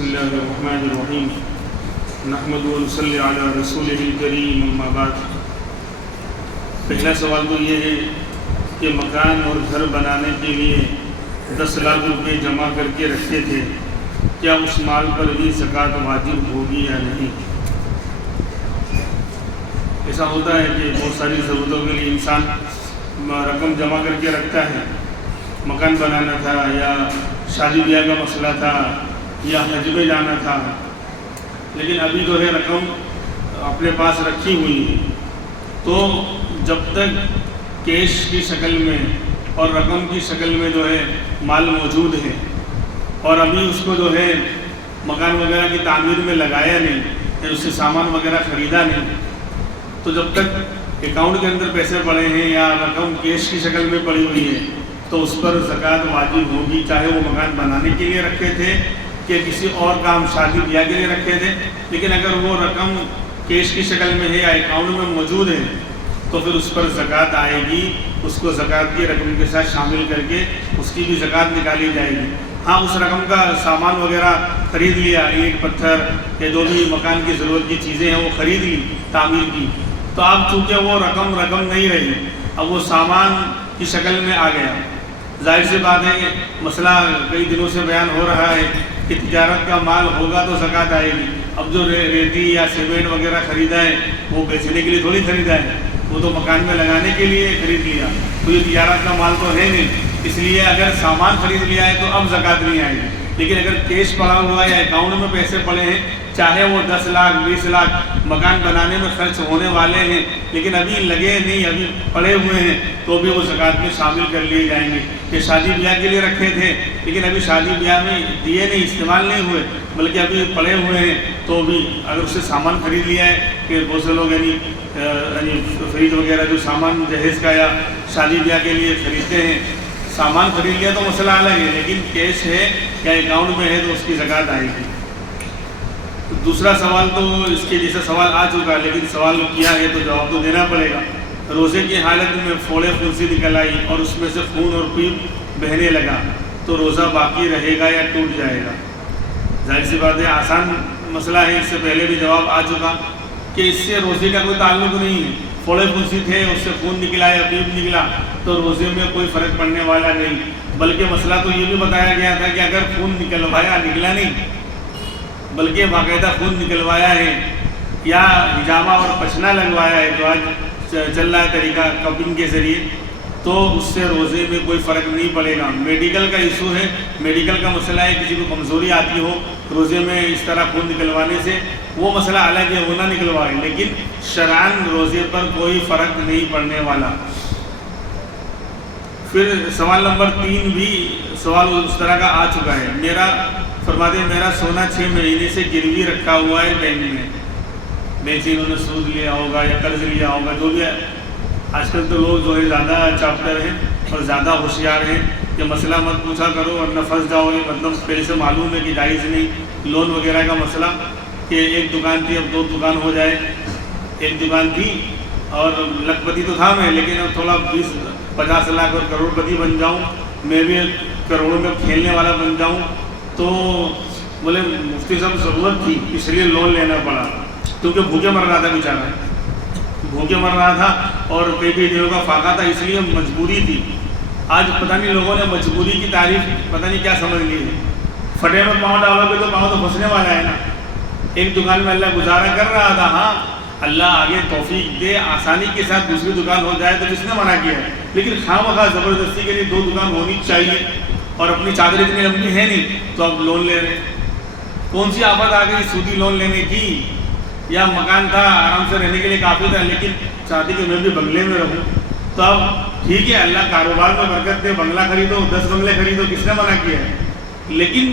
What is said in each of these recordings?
بسم اللہ الرحمن الرحیم نحمد و نصلی علی رسولہ الکریم اما بعد۔ پہلا سوال تو یہ ہے کہ مکان اور گھر بنانے کے لیے 10 لاکھ روپے جمع کر کے رکھے تھے، کیا اس مال پر بھی زکوٰۃ واجب ہوگی یا نہیں؟ ایسا ہوتا ہے کہ بہت ساری ضرورتوں کے لیے انسان رقم جمع کر کے رکھتا ہے، مکان بنانا تھا یا شادی بیاہ کا مسئلہ تھا یا حج میں جانا تھا، لیکن ابھی جو ہے رقم اپنے پاس رکھی ہوئی ہے، تو جب تک کیش کی شکل میں اور رقم کی شکل میں جو ہے مال موجود ہے اور ابھی اس کو جو ہے مکان وغیرہ کی تعمیر میں لگایا نہیں یا اس سے سامان وغیرہ خریدا نہیں، تو جب تک اکاؤنٹ کے اندر پیسے پڑے ہیں یا رقم کیش کی شکل میں پڑی ہوئی ہے تو اس پر زکوٰۃ واجب ہوگی، چاہے وہ مکان بنانے کے لیے رکھے تھے کہ کسی اور کام شادی بیاہ کے لیے رکھے تھے، لیکن اگر وہ رقم کیش کی شکل میں ہے یا اکاؤنٹ میں موجود ہے تو پھر اس پر زکوٰۃ آئے گی، اس کو زکوٰۃ کی رقم کے ساتھ شامل کر کے اس کی بھی زکوٰۃ نکالی جائے گی۔ ہاں، اس رقم کا سامان وغیرہ خرید لیا، اینٹ پتھر یا جو بھی مکان کی ضرورت کی چیزیں ہیں وہ خرید لی تعمیر کی، تو اب چونکہ وہ رقم نہیں رہی، اب وہ سامان کی شکل میں آ گیا۔ ظاہر سی بات ہے کہ مسئلہ کئی دنوں سے بیان ہو رہا ہے کہ تجارت کا مال ہوگا تو زکوٰۃ آئے گی۔ اب جو ریتی یا سیمنٹ وغیرہ خریدا ہے وہ بیچنے کے لیے تھوڑی خریدا ہے، وہ تو مکان میں لگانے کے لیے خرید لیا، تو یہ تجارت کا مال تو ہے نہیں، اس لیے اگر سامان خرید لیا ہے تو اب زکوٰۃ نہیں آئے گی۔ لیکن اگر کیش پڑا ہوا یا اکاؤنٹ میں پیسے پڑے ہیں، چاہے وہ 10 لاکھ 20 لاکھ مکان بنانے میں خرچ ہونے والے ہیں لیکن ابھی لگے نہیں، ابھی پڑے ہوئے ہیں، تو بھی وہ زکوٰۃ میں شامل کر لیے جائیں گے۔ کہ شادی بیاہ کے لیے رکھے تھے لیکن ابھی شادی بیاہ میں دیے نہیں، استعمال نہیں ہوئے، بلکہ ابھی پڑے ہوئے ہیں، تو بھی اگر اس سے سامان خرید لیا ہے کہ بہت سے لوگ یعنی فریج وغیرہ جو سامان جہیز کا یا شادی بیاہ کے لیے خریدتے ہیں، سامان خرید لیا تو مسئلہ الگ ہے، لیکن کیش ہے یا اکاؤنٹ میں ہے تو اس کی زکوٰۃ آئے گی۔ دوسرا سوال تو اس کے جیسا سوال آ چکا ہے، لیکن سوال کیا ہے تو جواب تو دینا پڑے گا۔ روزے کی حالت میں پھوڑے پھنسی نکل آئی اور اس میں سے خون اور پیپ بہنے لگا تو روزہ باقی رہے گا یا ٹوٹ جائے گا؟ ظاہر سی بات ہے، آسان مسئلہ ہے، اس سے پہلے بھی جواب آ چکا کہ اس سے روزے کا کوئی تعلق نہیں ہے۔ پھوڑے پھنسی تھے، اس سے خون نکلا یا پیپ نکلا تو روزے میں کوئی فرق پڑنے والا نہیں، بلکہ مسئلہ تو یہ بھی بتایا گیا تھا کہ اگر خون نکلا نہیں بلکہ باقاعدہ خون نکلوایا ہے یا ہجامہ اور پچنا لگوایا ہے جو آج چل رہا ہے طریقہ کپنگ کے ذریعے، تو اس سے روزے میں کوئی فرق نہیں پڑے گا۔ میڈیکل کا ایشو ہے، میڈیکل کا مسئلہ ہے، کسی کو کمزوری آتی ہو روزے میں اس طرح خون نکلوانے سے، وہ مسئلہ الگ ہے، وہ نہ نکلوائے، لیکن شرعاً روزے پر کوئی فرق نہیں پڑنے والا۔ پھر سوال نمبر 3 بھی سوال اس طرح کا آ چکا ہے۔ فرماتے ہیں میرا سونا 6 مہینے سے گروی رکھا ہوا ہے بینک سے انہوں نے سود لیا ہوگا یا قرض لیا ہوگا، جو بھی ہے۔ آج کل تو لوگ جو ہے زیادہ چاپٹر ہیں اور زیادہ ہوشیار ہیں کہ مسئلہ مت پوچھا کرو ورنہ پھنس جاؤ گے، مطلب پہلے سے معلوم ہے کہ جائز نہیں۔ لون وغیرہ کا مسئلہ کہ ایک دکان تھی اب 2 دکان ہو جائے، ایک دکان تھی اور لکھ پتی تو تھا میں، لیکن اب تھوڑا 20-50 لاکھ اور کروڑ پتی بن جاؤں، میں بھی کروڑوں میں کھیلنے والا بن جاؤں، تو بولے مفتی صاحب ضرورت تھی اس لیے لون لینا پڑا، کیونکہ بھوکے مر رہا تھا بیچارہ، بھوکے مر رہا تھا اور کئی دنوں کا فاقہ تھا، اس لیے مجبوری تھی۔ آج پتہ نہیں لوگوں نے مجبوری کی تعریف پتہ نہیں کیا سمجھ لی ہے، پھٹے میں پاؤں ڈالو گے تو پاؤں تو پھنسنے والا ہے نا۔ ایک دکان میں اللہ گزارا کر رہا تھا، ہاں اللہ آگے توفیق دے، آسانی کے ساتھ دوسری دکان ہو جائے تو کس نے منع کیا ہے، لیکن خواہ مخواہ زبردستی کے لیے 2 دکان ہونی چاہیے اور اپنی چادر اتنی لمبی ہے نہیں تو اب لون لے رہے۔ کون سی آفت آ گئی سودی لون لینے کی؟ یا مکان تھا آرام سے رہنے کے لیے کافی تھا، لیکن چاہتی کہ میں بھی بنگلے میں رہوں، تو اب ٹھیک ہے اللہ کاروبار میں برکت دے، بنگلہ خریدو 10 بنگلے خریدو، کس نے منع کیا ہے، لیکن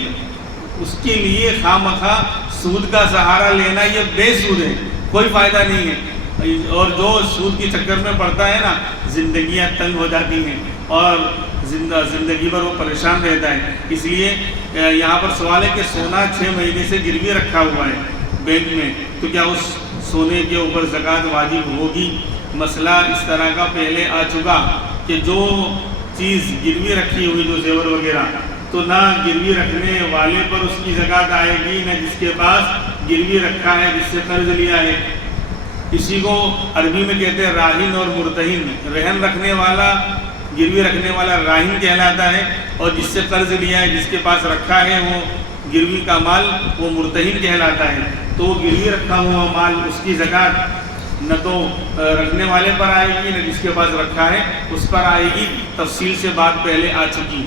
اس کے لیے خواہ مخواہ سود کا سہارا لینا یہ بے سود ہے، کوئی فائدہ نہیں ہے۔ اور جو سود کے چکر میں پڑتا ہے نا، زندگیاں تنگ ہو جاتی ہیں اور زندگی پر وہ پریشان رہتا ہے۔ اس لیے یہاں پر سوال ہے کہ سونا 6 مہینے سے گروی رکھا ہوا ہے بینک میں، تو کیا اس سونے کے اوپر زکوٰۃ واجب ہوگی؟ مسئلہ اس طرح کا پہلے آ چکا کہ جو چیز گروی رکھی ہوئی، جو زیور وغیرہ، تو نہ گروی رکھنے والے پر اس کی زکوٰۃ آئے گی، نہ جس کے پاس گروی رکھا ہے، جس سے قرض لیا ہے۔ اسی کو عربی میں کہتے ہیں راہن اور مرتہن۔ رہن رکھنے والا، گروی رکھنے والا راہن کہلاتا ہے، اور جس سے قرض لیا ہے، جس کے پاس رکھا ہے وہ گروی کا مال، وہ مرتہن کہلاتا ہے۔ تو وہ گروی رکھا ہوا مال، اس کی زکوٰۃ نہ تو رکھنے والے پر آئے گی، نہ جس کے پاس رکھا ہے اس پر آئے گی۔ تفصیل سے بات پہلے آ چکی۔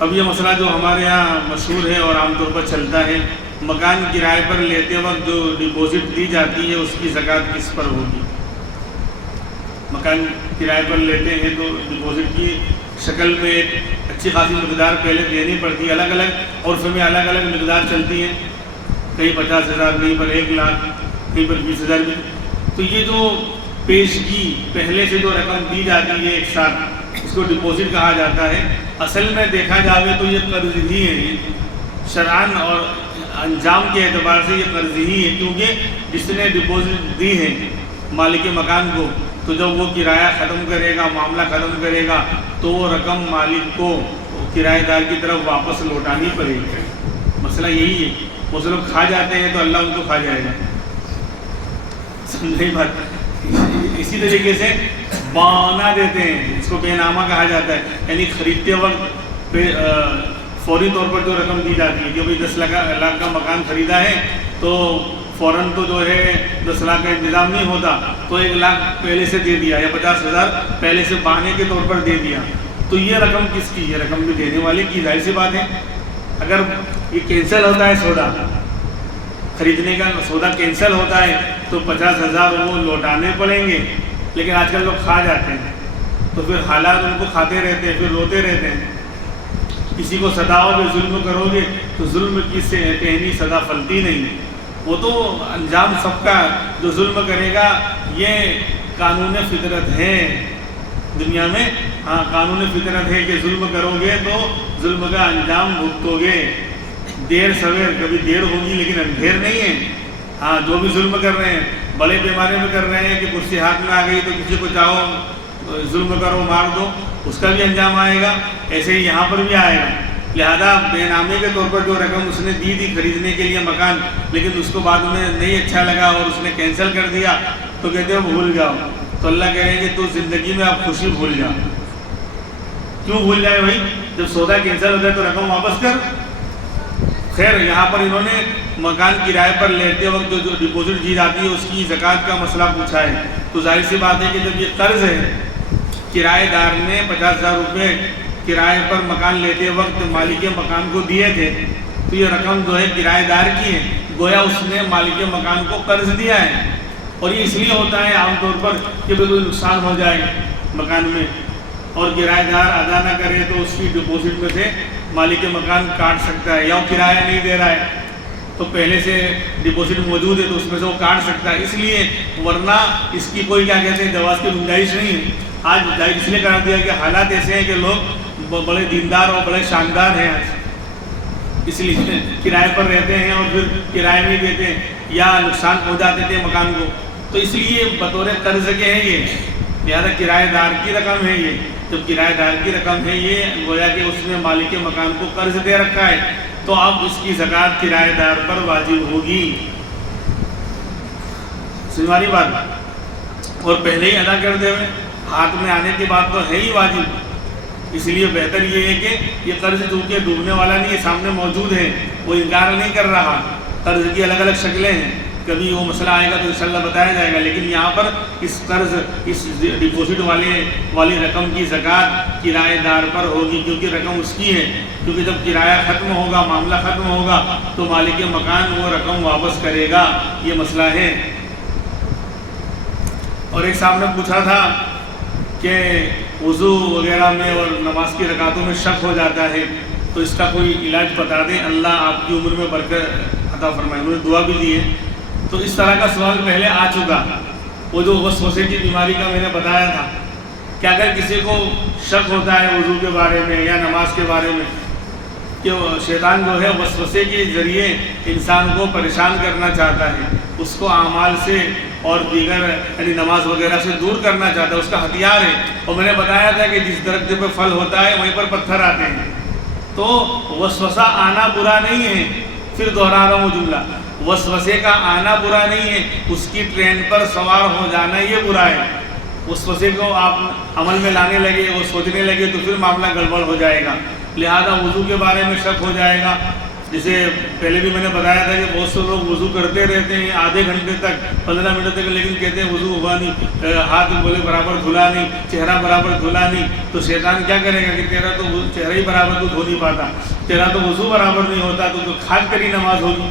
اب یہ مسئلہ جو ہمارے یہاں مشہور ہے اور عام طور پر چلتا ہے، مکان کرائے پر لیتے وقت جو ڈپازٹ دی جاتی ہے اس کی زکوٰۃ کس پر ہوگی؟ مکان کرائے پر لیتے ہیں تو ڈپازٹ کی شکل میں ایک اچھی خاصی مقدار پہلے دینی پڑتی ہے۔ الگ الگ عرف میں الگ الگ مقدار چلتی ہیں، کہیں 50,000، کہیں پر 1 لاکھ، کہیں پر 20,000 بھی۔ تو یہ جو پیشگی پہلے سے جو رقم دی جاتی ہے ایک ساتھ، اس کو ڈپازٹ کہا جاتا ہے۔ اصل میں دیکھا جائے تو یہ قرض ہی ہے، شرعاً اور انجام کے اعتبار سے یہ قرض ہی ہے، کیونکہ جس نے ڈپازٹ دی ہے مالک مکان کو، تو جب وہ کرایہ ختم کرے گا، معاملہ ختم کرے گا، تو وہ رقم مالک کو کرایہ دار کی طرف واپس لوٹانی پڑے گی۔ مسئلہ یہی ہے۔ وہ لوگ کھا جاتے ہیں تو اللہ ان کو کھا جائے گا، سمجھے بات؟ اسی طریقے سے بانا دیتے ہیں، اس کو بے نامہ کہا جاتا ہے، یعنی خریدتے وقت فوری طور پر جو رقم دی جاتی ہے کہ بھائی 10 لاکھ کا مکان خریدا ہے تو فوراً تو جو ہے 10 لاکھ کا انتظام نہیں ہوتا، تو 1 لاکھ پہلے سے دے دیا یا 50,000 پہلے سے بہانے کے طور پر دے دیا۔ تو یہ رقم کس کی؟ یہ رقم بھی دینے والے کی، ظاہر سی بات ہے۔ اگر یہ کینسل ہوتا ہے سودا، خریدنے کا سودا کینسل ہوتا ہے تو 50,000 وہ لوٹانے پڑیں گے، لیکن آج کل لوگ کھا جاتے ہیں، تو پھر حالات ان کو کھاتے رہتے ہیں، پھر روتے رہتے ہیں۔ کسی کو سداؤ گے، ظلم کرو گے تو ظلم کی سے ٹہنی سدا پھلتی نہیں۔ وہ تو انجام سب کا، جو ظلم کرے گا یہ قانون فطرت ہے دنیا میں۔ ہاں، قانون فطرت ہے کہ ظلم کرو گے تو ظلم کا انجام بھگتو گے، دیر سویر کبھی دیر ہوگی لیکن اندھیر نہیں ہے۔ ہاں، جو بھی ظلم کر رہے ہیں بڑے پیمانے میں کر رہے ہیں کہ کرسی ہاتھ میں آ گئی تو کسی کو چاہو ظلم کرو، مار دو، اس کا بھی انجام آئے گا، ایسے ہی یہاں پر بھی آئے گا۔ لہذا بے نامے کے طور پر جو رقم اس نے دی تھی خریدنے کے لیے مکان، لیکن اس کو بعد میں نہیں اچھا لگا اور اس نے کینسل کر دیا، تو کہتے ہیں بھول جاؤ۔ تو اللہ کہیں گے تو زندگی میں آپ خوشی بھول جاؤ۔ کیوں بھول جائے بھائی؟ جب سودا کینسل ہو جائے تو رقم واپس کر۔ خیر، یہاں پر انہوں نے مکان کرائے پر لیتے وقت جو ڈپازٹ دی جاتی ہے اس کی زکوٰۃ کا مسئلہ پوچھا ہے۔ تو ظاہر سی بات ہے کہ جب یہ قرض ہے، کرایہ دار نے 50,000 روپے کرائے پر مکان لیتے وقت مالک مکان کو دیے تھے، تو یہ رقم جو ہے کرایہ دار کی ہے، گویا اس نے مالک مکان کو قرض دیا ہے۔ اور یہ اس لیے ہوتا ہے عام طور پر کہ کوئی نقصان ہو جائے مکان میں اور کرایہ دار ادا نہ کرے تو اس کی ڈپازٹ میں سے مالک مکان کاٹ سکتا ہے، یا وہ کرایہ نہیں دے رہا ہے تو پہلے سے ڈپازٹ موجود ہے تو اس میں سے وہ کاٹ سکتا ہے۔ اس لیے ورنہ اس کی کوئی کیا کہتے ہیں جواز کی گنجائش نہیں ہے۔ آج جائز اس لیے کرا دیا کہ حالات ایسے ہیں کہ لوگ بڑے دیندار اور بڑے شاندار ہیں، آج اس لیے کرائے پر رہتے ہیں اور پھر کرایہ نہیں دیتے یا نقصان پہنچا دیتے ہیں مکان کو، تو اس لیے بطور قرض کے ہیں یہ، لہٰذا کرایہ دار کی رقم ہے یہ۔ جب کرایہ دار کی رقم ہے یہ، گویا کہ اس نے مالک مکان کو قرض دے رکھا ہے، تو اب اس کی زکوٰۃ کرایہ دار پر واجب ہوگی۔ سمجھانی بات؟ اور پہلے ہی ادا کر دے ہوئے ہاتھ میں آنے کے بعد تو ہے ہی واجب۔ اس لیے بہتر یہ ہے کہ یہ قرض چونکہ ڈوبنے والا نہیں ہے، سامنے موجود ہے، وہ انکار نہیں کر رہا۔ قرض کی الگ الگ شکلیں ہیں، کبھی وہ مسئلہ آئے گا تو انشاءاللہ بتایا جائے گا، لیکن یہاں پر اس قرض، اس ڈپازٹ والی رقم کی زکوٰۃ کرایہ دار پر ہوگی، کیونکہ رقم اس کی ہے۔ کیونکہ جب کرایہ ختم ہوگا، معاملہ ختم ہوگا تو مالک مکان وہ رقم واپس کرے گا، یہ مسئلہ ہے۔ اور ایک صاحب نے پوچھا تھا کہ وضو وغیرہ میں اور نماز کی رکعتوں میں شک ہو جاتا ہے، تو اس کا کوئی علاج بتا دیں، اللہ آپ کی عمر میں برکت عطا فرمائے۔ انہوں نے دعا بھی دی ہے۔ تو اس طرح کا سوال پہلے آ چکا، وہ جو وسوسے کی بیماری کا میں نے بتایا تھا کہ اگر کسی کو شک ہوتا ہے وضو کے بارے میں یا نماز کے بارے میں کہ شیطان جو ہے وسوسے کے ذریعے انسان کو پریشان کرنا چاہتا ہے، اس کو اعمال سے اور دیگر یعنی نماز وغیرہ سے دور کرنا چاہتا ہے، اس کا ہتھیار ہے۔ اور میں نے بتایا تھا کہ جس درخت پہ پھل ہوتا ہے وہیں پر پتھر آتے ہیں، تو وسوسہ آنا برا نہیں ہے، پھر دوہرا رہا ہوں جملہ، وسوسے کا آنا برا نہیں ہے، اس کی ٹرین پر سوار ہو جانا یہ برا ہے۔ وسوسے کو آپ عمل میں لانے لگے، وہ سوچنے لگے تو پھر معاملہ گڑبڑ ہو جائے گا، لہذا وضو کے بارے میں شک ہو جائے گا۔ جسے پہلے بھی میں نے بتایا تھا کہ بہت سے لوگ وضو کرتے رہتے ہیں آدھے گھنٹے تک، 15 منٹ تک، لیکن کہتے ہیں وضو ہوا نہیں، ہاتھ بولے برابر دھلا نہیں، چہرہ برابر دھلا نہیں، تو شیطان کیا کرے گا کہ تیرا تو چہرہ ہی برابر تو دھو نہیں پاتا، تیرا تو وضو برابر نہیں ہوتا، تو کھاد کری نماز ہوگی۔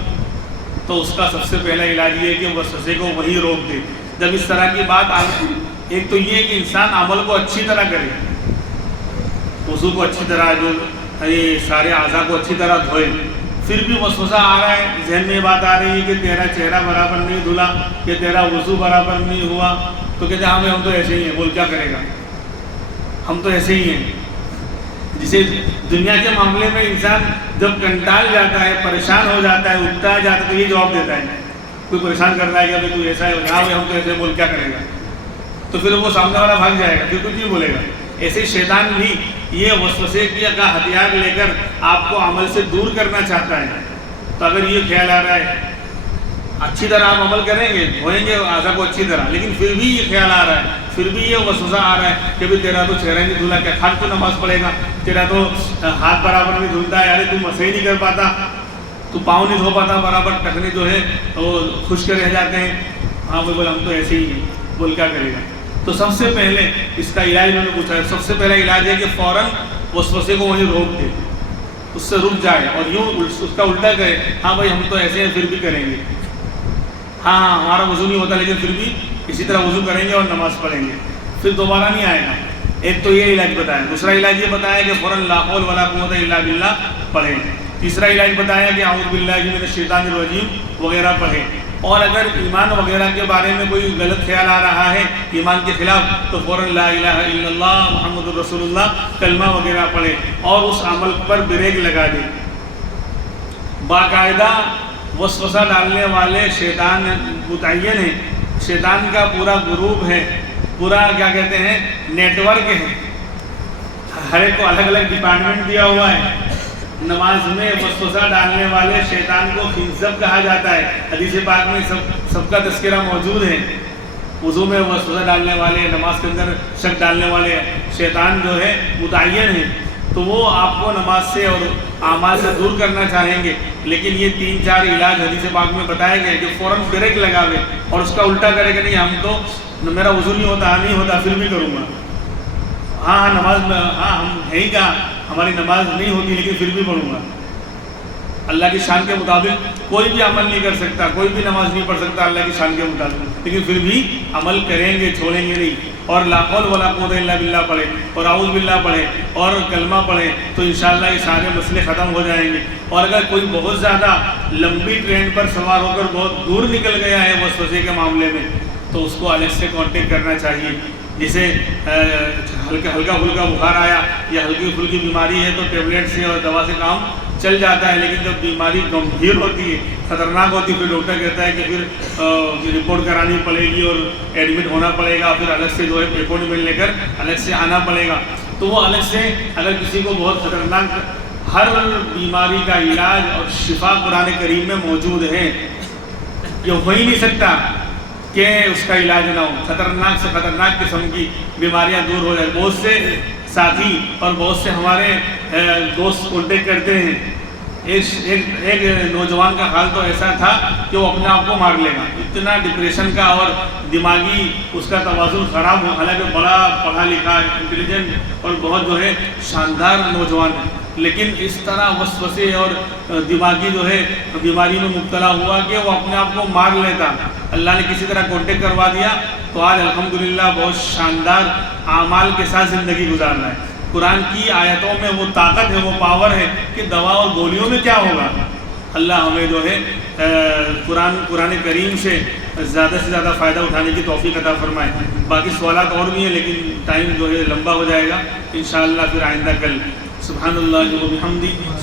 تو اس کا سب سے پہلا علاج یہ ہے کہ وسوسے کو وہی روک دے۔ جب اس طرح کی بات آتی، ایک تو یہ کہ انسان عمل کو اچھی طرح کرے، وضو کو اچھی طرح، جو سارے اعضاء کو اچھی طرح دھوئے، پھر بھی وسوسہ آ رہا ہے، ذہن میں یہ بات آ رہی ہے کہ تیرا چہرہ برابر نہیں دھلا، کہ تیرا وضو برابر نہیں ہوا، تو کہتے ہیں ہاں ہم تو ایسے ہی ہیں، بول کیا کرے گا، ہم تو ایسے ہی ہیں۔ جسے دنیا کے معاملے میں انسان جب کنٹال جاتا ہے، پریشان ہو جاتا ہے، اٹھتا جاتا ہے، تو یہ جواب دیتا ہے، کوئی پریشان کر رہا ہے کہ تو ایسا ہے، ہاں ہم تو ایسے، بول کیا کرے گا، تو پھر وہ سامنے والا بھاگ جائے گا، پھر کچھ نہیں بولے گا۔ ایسے ہی شیطان بھی یہ وسوسے کا ہتھیار لے کر آپ کو عمل سے دور کرنا چاہتا ہے۔ تو اگر یہ خیال آ رہا ہے، اچھی طرح آپ عمل کریں گے، دھوئیں گے اعضاء کو اچھی طرح، لیکن پھر بھی یہ خیال آ رہا ہے، پھر بھی یہ وسوسہ آ رہا ہے کہ تیرا تو چہرہ نہیں دھلا، کیا کھاٹ تو نماز پڑھے گا، تیرا تو ہاتھ برابر نہیں دھلتا ہے، یار تم مسح ہی نہیں کر پاتا، تو پاؤں نہیں دھو پاتا برابر، ٹخنے جو ہے وہ خشک رہ جاتے ہیں، ہاں وہ بول ہم تو ایسے ہی ہیں، بول کیا کرے گا۔ تو سب سے پہلے اس کا علاج انہوں نے پوچھا ہے، سب سے پہلا علاج ہے کہ فوراً وسوسے کو وہیں روک دے، اس سے رک جائے، اور یوں اس کا الٹا کرے، ہاں بھائی ہم تو ایسے ہیں پھر بھی کریں گے، ہاں ہمارا وضو نہیں ہوتا لیکن پھر بھی اسی طرح وضو کریں گے اور نماز پڑھیں گے، پھر دوبارہ نہیں آئے گا۔ ایک تو یہ علاج بتایا، دوسرا علاج یہ بتایا کہ فوراً لا حول ولا قوت الا باللہ پڑھیں، تیسرا علاج بتایا کہ اعوذ باللہ من الشیطان الرجیم وغیرہ پڑھیں، اور اگر ایمان وغیرہ کے بارے میں کوئی غلط خیال آ رہا ہے ایمان کے خلاف، تو فوراً لا الہ الا اللہ محمد الرسول اللہ کلمہ وغیرہ پڑھیں، اور اس عمل پر بریک لگا دیں۔ باقاعدہ وسوسہ ڈالنے والے شیطان متعین ہیں، شیطان کا پورا گروپ ہے، پورا کیا کہتے ہیں نیٹ ورک ہے، ہر ایک کو الگ الگ ڈپارٹمنٹ دیا ہوا ہے۔ نماز میں وسوسہ ڈالنے والے شیطان کو خنزب کہا جاتا ہے، حدیث پاک میں سب کا تذکرہ موجود ہے۔ وضو میں وسوسہ ڈالنے والے، نماز کے اندر شک ڈالنے والے شیطان جو ہے متعین ہیں، تو وہ آپ کو نماز سے اور اعمال سے دور کرنا چاہیں گے، لیکن یہ 3-4 علاج حدیث پاک میں بتائے گئے کہ فوراً بریک لگاوے اور اس کا الٹا کرے کہ نہیں ہم تو میرا وضو نہیں ہوتا پھر بھی کروں گا، ہاں نماز میں ہاں ہم ہے ہی کہاں، ہماری نماز نہیں ہوتی لیکن پھر بھی پڑھوں گا۔ اللہ کی شان کے مطابق کوئی بھی عمل نہیں کر سکتا، کوئی بھی نماز نہیں پڑھ سکتا اللہ کی شان کے مطابق، لیکن پھر بھی عمل کریں گے، چھوڑیں گے نہیں، اور لا حول ولا قوت الا باللہ پڑھیں، اور اعوذ باللہ پڑھیں، اور کلمہ پڑھیں، تو انشاءاللہ یہ سارے مسئلے ختم ہو جائیں گے۔ اور اگر کوئی بہت زیادہ لمبی ٹرین پر سوار ہو کر بہت دور نکل گیا ہے وسوسے کے معاملے میں، تو اس کو الگ سے کانٹیکٹ کرنا چاہیے۔ جسے ہلکا پھلکا بخار آیا یا ہلکی پھلکی بیماری ہے تو ٹیبلیٹ سے اور دوا سے کام چل جاتا ہے، لیکن جب بیماری گمبھیر ہوتی ہے، خطرناک ہوتی ہے، پھر ڈاکٹر کہتا ہے کہ پھر رپورٹ کرانی پڑے گی اور ایڈمٹ ہونا پڑے گا، پھر الگ سے جو ہے اپوائنٹمنٹ لے کر الگ سے آنا پڑے گا۔ تو وہ الگ سے اگر کسی کو بہت خطرناک، ہر بیماری کا علاج اور شفا قرآن کریم میں موجود ہے، یہ ہو ہی نہیں سکتا کہ اس کا علاج نہ ہو۔ خطرناک سے خطرناک قسم کی بیماریاں دور ہو جائیں۔ بہت سے ساتھی اور بہت سے ہمارے دوست کانٹیکٹ کرتے ہیں، ایک نوجوان کا حال تو ایسا تھا کہ وہ اپنے آپ کو مار لے گا، اتنا ڈپریشن کا اور دماغی اس کا توازن خراب ہو، حالانکہ بڑا پڑھا لکھا انٹیلیجنٹ اور بہت جو ہے شاندار نوجوان ہے، لیکن اس طرح وسوسے اور دماغی جو ہے بیماری میں مبتلا ہوا کہ وہ اپنے آپ کو مار لیتا۔ اللہ نے کسی طرح کانٹیکٹ کروا دیا تو آج الحمدللہ بہت شاندار اعمال کے ساتھ زندگی گزار رہا ہے۔ قرآن کی آیتوں میں وہ طاقت ہے، وہ پاور ہے کہ دوا اور گولیوں میں کیا ہوگا۔ اللہ ہمیں جو ہے قرآن کریم سے زیادہ سے زیادہ فائدہ اٹھانے کی توفیق عطا فرمائے۔ باقی سوالات اور بھی ہیں لیکن ٹائم جو ہے لمبا ہو جائے گا، انشاءاللہ پھر آئندہ کل۔ سبحان اللہ و بحمدہ۔